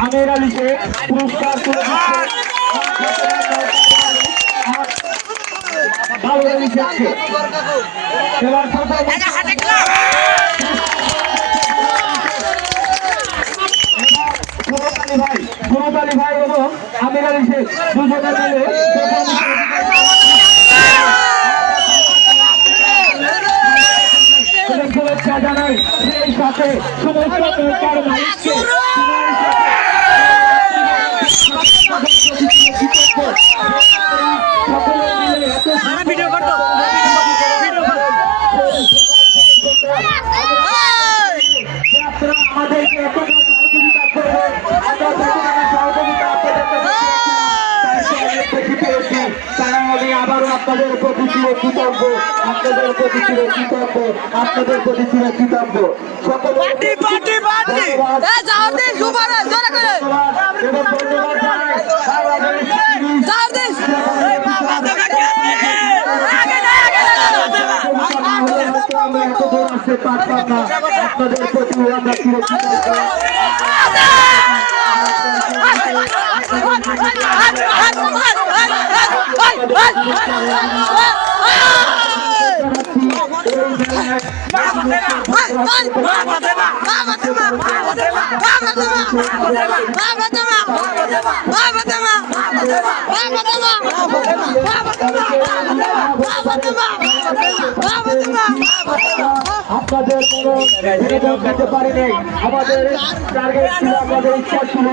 আমির আলী শেখ পুরস্কার সুরত আলী ভাই এবং আমির আলী শেখ দুজনে মিলে শুভেচ্ছা জানাই সেই সাথে সমস্ত মালিককে আমাদেরকে এত সহযোগিতা করবে তারা আমি আবারও আপনাদের প্রতি চিরকৃতজ্ঞ আপনাদের প্রতি চিরকৃতজ্ঞ আপনাদের প্রতি আমরা চিরকৃতজ্ঞ আপনাদের কোনো পারিনি আমাদের টার্গেট ছিল আমাদের ইচ্ছা ছিল